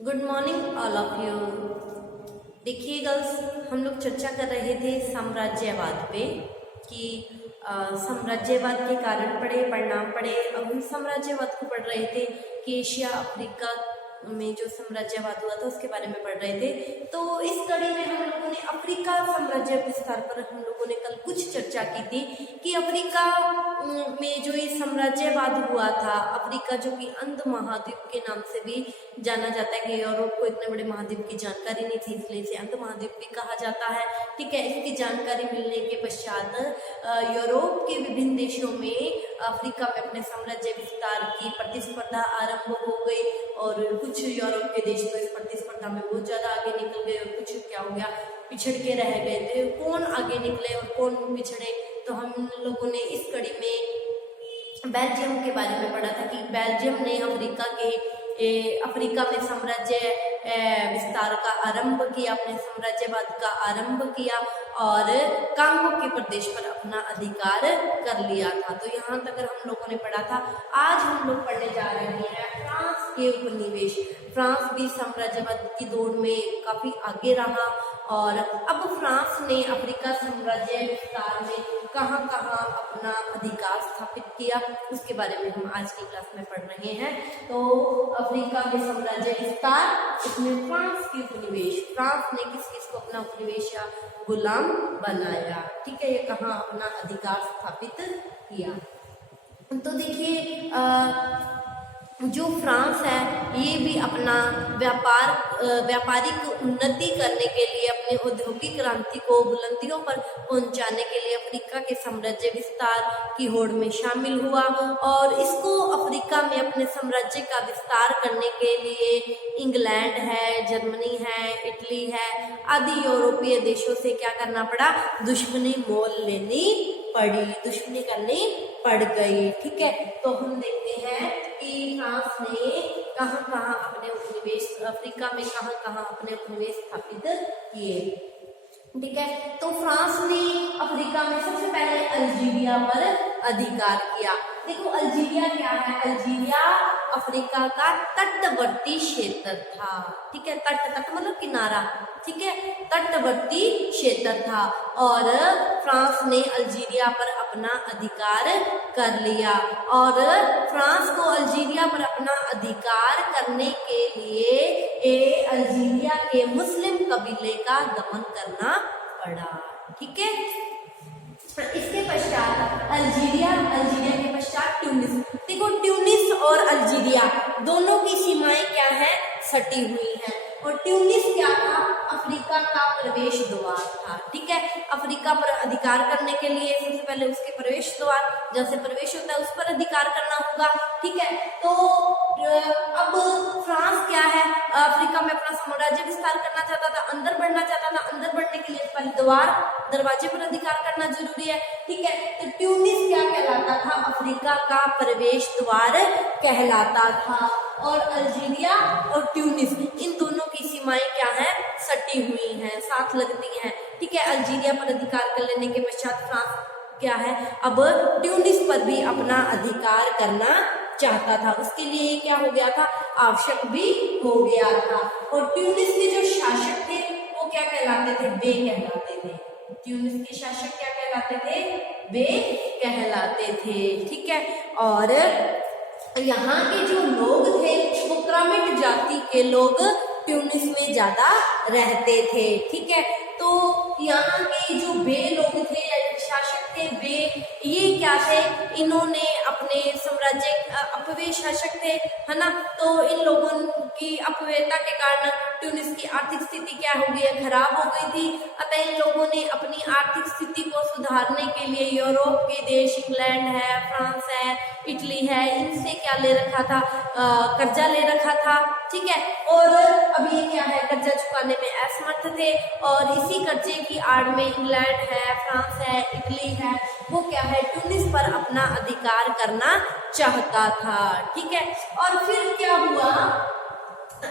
Good morning all of you. देखिए girls, हम लोग चर्चा कर रहे थे साम्राज्यवाद पे कि साम्राज्यवाद के कारण पढ़े, परिणाम पढ़े। अब हम साम्राज्यवाद को पढ़ रहे थे कि एशिया अफ्रीका में जो साम्राज्यवाद हुआ था उसके बारे में पढ़ रहे थे। तो इस कड़ी में हम लोगों ने अफ्रीका साम्राज्य विस्तार पर हम लोगों ने कल कुछ चर्चा की थी कि अफ्रीका में जो ये साम्राज्यवाद हुआ था, अफ्रीका जो कि अंध महाद्वीप के नाम से भी जाना जाता है कि यूरोप को इतने बड़े महाद्वीप की जानकारी नहीं थी, इसलिए इसे अंध महाद्वीप भी कहा जाता है। ठीक है, इसकी जानकारी मिलने के पश्चात यूरोप के विभिन्न देशों में अफ्रीका में अपने साम्राज्य विस्तार की प्रतिस्पर्धा आरंभ हो गई और कुछ यूरोप के देश तो इस प्रतिस्पर्धा में बहुत ज्यादा आगे निकल गए और कुछ क्या हो गया, पिछड़ के रह गए थे। कौन आगे निकले और कौन पिछड़े, तो हम लोगों ने इस कड़ी में बेल्जियम के बारे में पढ़ा था कि बेल्जियम ने अफ्रीका में साम्राज्य विस्तार का आरंभ किया, अपने साम्राज्यवाद का आरंभ किया और कांगो के प्रदेश पर अपना अधिकार कर लिया था। तो यहाँ तक हम लोगों ने पढ़ा था। आज हम लोग पढ़ने जा रहे हैं फ्रांस के उपनिवेश। फ्रांस भी साम्राज्यवाद की दौड़ में काफी आगे रहा और अब फ्रांस ने अफ्रीका साम्राज्य विस्तार में कहाँ कहाँ अपना अधिकार स्थापित किया, उसके बारे में हम आज की क्लास में पढ़ रहे हैं। तो अफ्रीका में साम्राज्य विस्तार, इसमें फ्रांस के उपनिवेश, फ्रांस ने किस किस को अपना उपनिवेश या गुलाम बनाया। ठीक है, ये कहाँ अपना अधिकार स्थापित किया। तो देखिए जो फ्रांस है ये भी अपना व्यापारिक उन्नति करने के लिए, अपने औद्योगिक क्रांति को बुलंदियों पर पहुंचाने के लिए अफ्रीका के साम्राज्य विस्तार की होड़ में शामिल हुआ और इसको अफ्रीका में अपने साम्राज्य का विस्तार करने के लिए इंग्लैंड है, जर्मनी है, इटली है आदि यूरोपीय देशों से क्या करना पड़ा, दुश्मनी मोल लेनी पड़ी, दुश्मनी करनी पड़ गई। ठीक है, तो हम देखते हैं कि फ्रांस ने कहाँ कहाँ अपने उपनिवेश, अफ्रीका में कहाँ कहाँ अपने उपनिवेश स्थापित किए। ठीक है, तो फ्रांस ने अफ्रीका में सबसे पहले अल्जीरिया पर अधिकार किया। देखो अल्जीरिया क्या है, अल्जीरिया अफ्रीका का तटवर्ती क्षेत्र था। ठीक है, तट मतलब किनारा, ठीक है, तटवर्ती क्षेत्र था और फ्रांस ने अल्जीरिया पर अपना अधिकार कर लिया और फ्रांस को अल्जीरिया पर अपना अधिकार करने के लिए अल्जीरिया के मुस्लिम कबीले का दमन करना पड़ा। ठीक है, इसके पश्चात अल्जीरिया के पश्चात ट्यूनिस। देखो ट्यूनिस और अल्जीरिया दोनों की सीमाएं क्या है, सटी हुई हैं और ट्यूनिस क्या था, अफ्रीका का प्रवेश द्वार था। ठीक है, अफ्रीका पर अधिकार करने के लिए सबसे पहले उसके प्रवेश द्वार, जैसे प्रवेश होता है उस पर अधिकार करना होगा। ठीक है, तो अब फ्रांस क्या है, अफ्रीका में अपना साम्राज्य विस्तार करना चाहता था, अंदर बढ़ना चाहता था। अंदर बढ़ने के लिए पहले दरवाजे पर अधिकार करना जरूरी है। ठीक है, तो ट्यूनिस क्या कहलाता था, अफ्रीका का प्रवेश द्वार कहलाता था और अल्जीरिया और ट्यूनिस इन दोनों की सीमाएं क्या है, सटी हुई हैं, साथ लगती हैं। ठीक है, अल्जीरिया पर अधिकार कर लेने के पश्चात फ्रांस क्या है, अब ट्यूनिस पर भी अपना अधिकार करना चाहता था। उसके लिए क्या हो गया था, आवश्यक भी हो गया था और ट्यूनिस के जो शासक थे वो क्या कहलाते थे, वे कहलाते थे। ट्यूनिस के शासक क्या कहलाते थे, वे कहलाते थे। ठीक है, और यहाँ के जो लोग थे वो क्रमिक जाति के लोग ट्यूनिस में ज्यादा रहते थे। ठीक है, तो यहाँ के जो बे लोग थे, शासक थे, वे ये क्या थे, इन्होंने अपने साम्राज्य अपव्यय शासक थे, है ना, तो इन लोगों की अपव्ययता के कारण ट्यूनिस की आर्थिक स्थिति क्या हो गई है, खराब हो गई थी। अतः इन लोगों ने अपनी आर्थिक स्थिति को सुधारने के लिए यूरोप के देश, इंग्लैंड है, फ्रांस है, इटली है, इनसे क्या ले रखा था, कर्जा ले रखा था। ठीक है, और अब ये क्या है, कर्जा चुकाने में असमर्थ थे और इसी कर्जे की आड़ में इंग्लैंड है, फ्रांस है, इटली है, वो क्या है, ट्यूनिस पर अपना अधिकार करना चाहता था। ठीक है, और फिर क्या हुआ,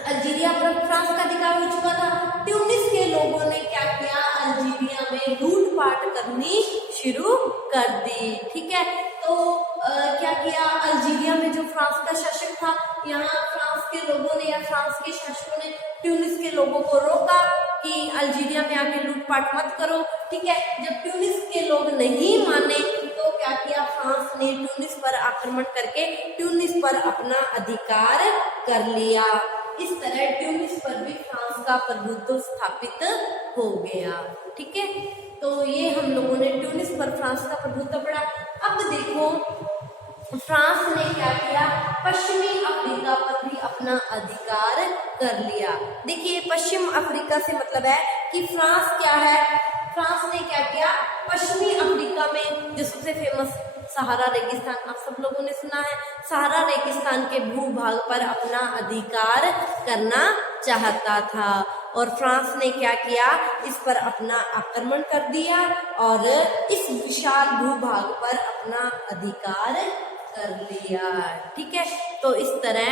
अल्जीरिया पर फ्रांस का अधिकार हो चुका था। ट्यूनिस के लोगों ने क्या किया, अल्जीरिया में लूटपाट करनी शुरू कर दी। ठीक है, तो तो क्या किया, अल्जीरिया में जो फ्रांस का शासक था, यहाँ फ्रांस के लोगों ने या फ्रांस के शासकों ने ट्यूनिस के लोगों को रोका कि अल्जीरिया में आके लूटपाट मत करो। ठीक है, जब ट्यूनिस के लोग नहीं माने तो क्या किया, फ्रांस ने ट्यूनिस पर आक्रमण करके ट्यूनिस पर अपना अधिकार कर लिया। इस तरह ट्यूनिस पर भी फ्रांस का प्रभुत्व स्थापित हो गया। ठीक है, तो ये हम लोगों ने ट्यूनिस पर फ्रांस का प्रभुत्व पढ़ा। अब देखो फ्रांस ने क्या किया, पश्चिमी अफ्रीका पर भी अपना अधिकार कर लिया। देखिए पश्चिम अफ्रीका से मतलब है कि फ्रांस क्या है, फ्रांस ने क्या किया, पश्चिमी अफ्रीका में जो सबसे फेमस सहारा रेगिस्तान, आप सब लोगों ने सुना है, सहारा रेगिस्तान के भूभाग पर अपना अधिकार करना चाहता था और फ्रांस ने क्या किया, इस पर अपना आक्रमण कर दिया और इस विशाल भूभाग पर अपना अधिकार कर लिया। ठीक है, तो इस तरह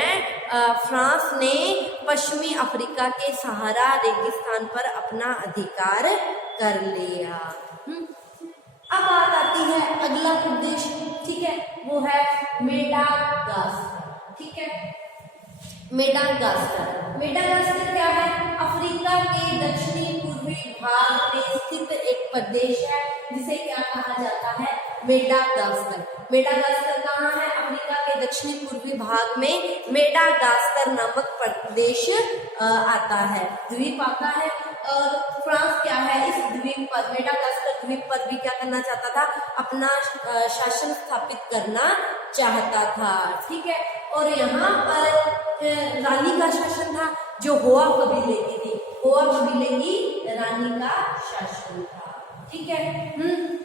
फ्रांस ने पश्चिमी अफ्रीका के सहारा रेगिस्तान पर अपना अधिकार कर लिया। अब बात आती है अगला प्रदेश, ठीक है, वो है मेडागास्कर। ठीक है, मेडागास्कर, मेडागास्कर क्या है, अफ्रीका के दक्षिणी पूर्वी भाग में स्थित एक प्रदेश है जिसे क्या कहा जाता है, मेडागास्कर। मेडागास्कर कहाँ है, अफ्रीका के दक्षिणी पूर्वी भाग में मेडागास्कर नामक प्रदेश आता है, द्वीप आता है। और फ्रांस क्या है, इस द्वीप पर, मेडागास्कर द्वीप पर भी क्या करना चाहता था, अपना शासन स्थापित करना चाहता था। ठीक है, और यहाँ पर रानी का शासन था जो होआ कबीले की थी, होआ कबीले की रानी का शासन था। ठीक है,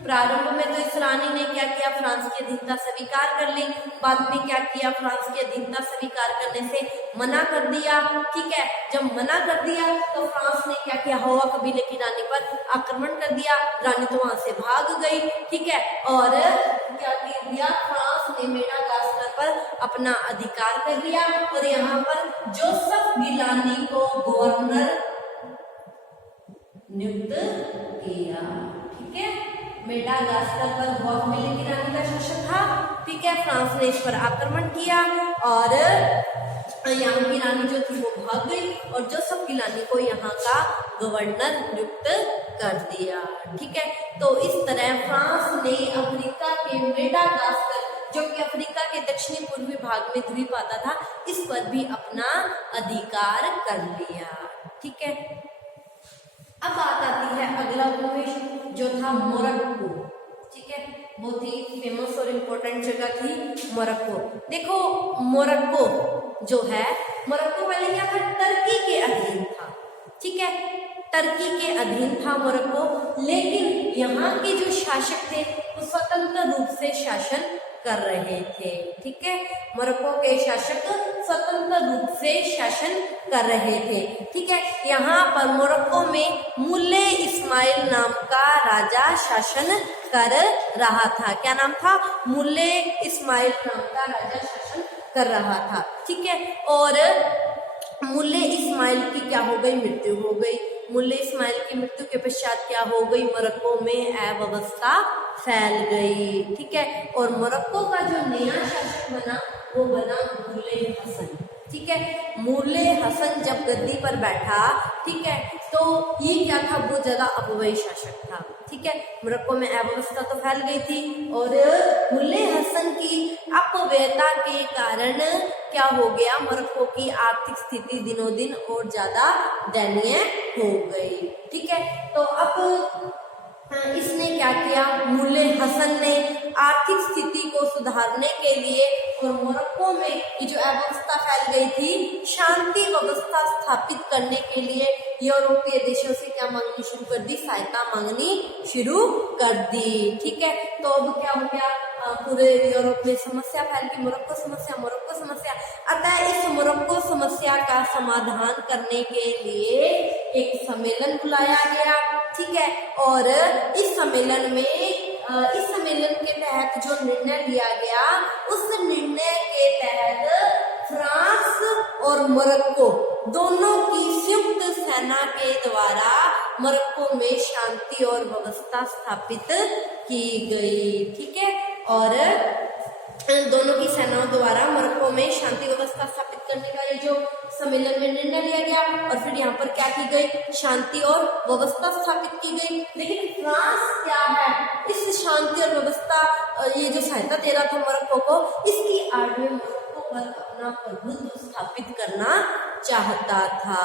प्रारंभ में तो इस रानी ने क्या किया, फ्रांस की अधीनता स्वीकार कर ली, बाद में क्या किया, फ्रांस की अधीनता स्वीकार करने से मना कर दिया। ठीक है, जब मना कर दिया तो फ्रांस ने क्या किया, होआ कबीले की रानी पर आक्रमण कर दिया, रानी तो वहां से भाग गई। ठीक है, और क्या किया, फ्रांस ने मेडागास्कर पर अपना अधिकार कर लिया और यहाँ पर जोसेफ गिलानी को गवर्नर नियुक्त किया। ठीक है, मेडागास्कर पर होआ कबीले की रानी का शासन था। ठीक है, फ्रांस ने इस पर आक्रमण किया और यहाँ की रानी जो थी वो भाग गई और जोसेफ गिलानी को यहाँ का गवर्नर नियुक्त कर दिया। ठीक है, तो इस तरह फ्रांस ने अफ्रीका के मेडागास्कर, जो कि अफ्रीका के दक्षिणी पूर्वी भाग में द्वीप आता था, इस पर भी अपना अधिकार कर लिया। ठीक है, अब बात आती है अगला उपनिवेश जो था मोरक्को। ठीक है, बहुत ही फेमस और इम्पोर्टेंट जगह थी मोरक्को। देखो मोरक्को जो है, मोरक्को पहले क्या था, टर्की के अधीन था। ठीक है, टर्की के अधीन था मोरक्को, लेकिन यहाँ के जो शासक थे वो स्वतंत्र रूप से शासन कर रहे थे। ठीक है, मोरक्को के शासक स्वतंत्र रूप से शासन कर रहे थे। ठीक है, यहाँ पर मोरक्को में मुल्ले इस्माइल नाम का राजा शासन कर रहा था। क्या नाम था, मुल्ले इस्माइल नाम का राजा शासन कर रहा था। ठीक है, और मुल्ले इस्माइल की क्या हो गई, मृत्यु हो गई। मुल्ले इस्माइल की मृत्यु के पश्चात क्या हो गई, मोरक्को में अव्यवस्था फैल गई। ठीक है, और मोरक्को का जो नया शासक बना वो बना मुल्ले हसन। ठीक है, मुल्ले हसन जब गद्दी पर बैठा, ठीक है, तो ये क्या था, वो ज्यादा अपवयी शासक था। ठीक है, मोरक्को में अव्यवस्था तो फैल गई थी और मुल्ले हसन की अपव्ययता के कारण क्या हो गया, मोरक्को की आर्थिक स्थिति दिनों दिन और ज्यादा दयनीय हो गई। ठीक है, तो अब इसने क्या किया, मुल्ले हसन ने आर्थिक स्थिति को सुधारने के लिए और मोरक्को में ये जो अव्यवस्था फैल गई थी, शांति व्यवस्था स्थापित करने के लिए यूरोपीय देशों से क्या मांगनी शुरू कर दी, सहायता मांगनी शुरू कर दी। ठीक है, तो अब क्या हो गया, पूरे यूरोप में समस्या फैल गई, मोरक्को समस्या, मोरक्को समस्या। अतः इस मोरक्को समस्या का समाधान करने के लिए एक सम्मेलन बुलाया गया। ठीक है, और इस सम्मेलन के तहत जो निर्णय लिया गया, उस निर्णय के तहत फ्रांस और मोरक्को दोनों की संयुक्त सेना के द्वारा मोरक्को में शांति और व्यवस्था स्थापित की गई। ठीक है, और दोनों की सेनाओं द्वारा मोरक्को में शांति व्यवस्था स्थापित करने का ये जो सम्मेलन में निर्णय लिया गया और फिर यहाँ पर क्या की गई, शांति और व्यवस्था स्थापित की गई। लेकिन फ्रांस क्या है, इस शांति और व्यवस्था ये जो सहायता दे रहा था मोरक्को को, इसकी आड़ में मोरक्को पर अपना प्रभुत्व स्थापित करना चाहता था।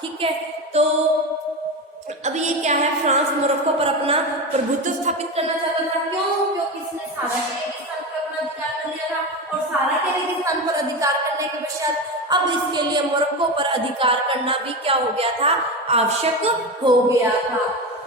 ठीक है, तो अब ये क्या है, फ्रांस मोरक्को पर अपना प्रभुत्व स्थापित करना चाहता था। क्यों? क्योंकि इसने सारा के रेगिस्तान पर अपना अधिकार कर लिया था और सारा के रेगिस्तान पर अधिकार करने के पश्चात अब इसके लिए मोरक्को पर अधिकार करना भी क्या हो गया था, आवश्यक हो गया था।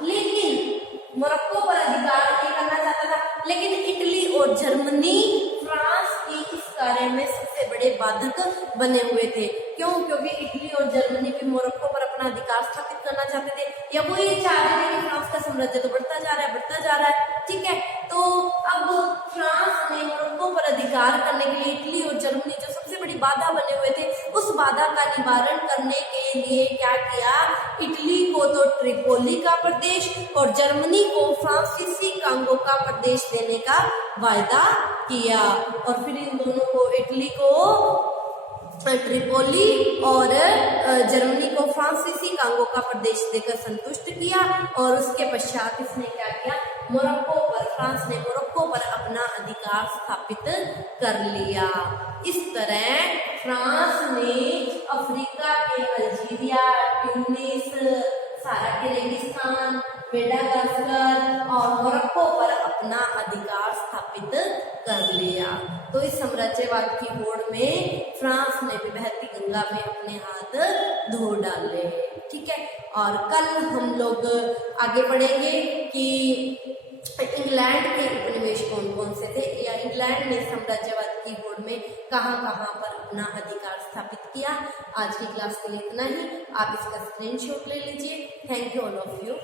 लेकिन मोरक्को पर अधिकार नहीं करना चाहता था, लेकिन इटली और जर्मनी फ्रांस की इस कार्य में सबसे बड़े बाधक बने हुए थे। क्यों? क्योंकि इटली और जर्मनी भी मोरक्को पर अपना अधिकार स्थापित करना चाहते थे, या वो ये चाह रहे थे कि फ्रांस का साम्राज्य तो बढ़ता जा रहा है, बढ़ता जा रहा है। ठीक है, तो अब फ्रांस ने मोरक्को पर अधिकार करने के लिए इटली और जर्मनी जो सबसे बड़ी बाधा बने हुए थे, उस बाधा का निवारण करने के लिए क्या किया, इटली को तो ट्रिपोली का प्रदेश और जर्मनी को फ्रांसीसी कांगो का प्रदेश देने का वायदा किया। और फिर इन दोनों को, इटली को ट्रिपोली और जर्मनी को फ्रांसीसी कांगो का प्रदेश देकर संतुष्ट किया। और उसके पश्चात इसने क्या किया, मोरक्को पर, फ्रांस ने मोरक्को पर अपना अधिकार स्थापित कर लिया। इस तरह फ्रांस ने अफ्रीका के अल्जीरिया, ट्यूनिस, सारा के रेगिस्तान, मेडागास्कर और मोरक्को पर अपना अधिकार स्थापित कर लिया। तो इस साम्राज्यवाद की होड़ में फ्रांस ने भी बहती गंगा में अपने हाथ धो डाले। ठीक है, और कल हम लोग आगे बढ़ेंगे कि इंग्लैंड के उपनिवेश कौन कौन से थे, या इंग्लैंड ने साम्राज्यवाद की होड़ में कहाँ कहाँ पर अपना अधिकार स्थापित किया। आज की क्लास के लिए इतना ही। आप इसका स्क्रीनशॉट ले लीजिए। Thank you all of you.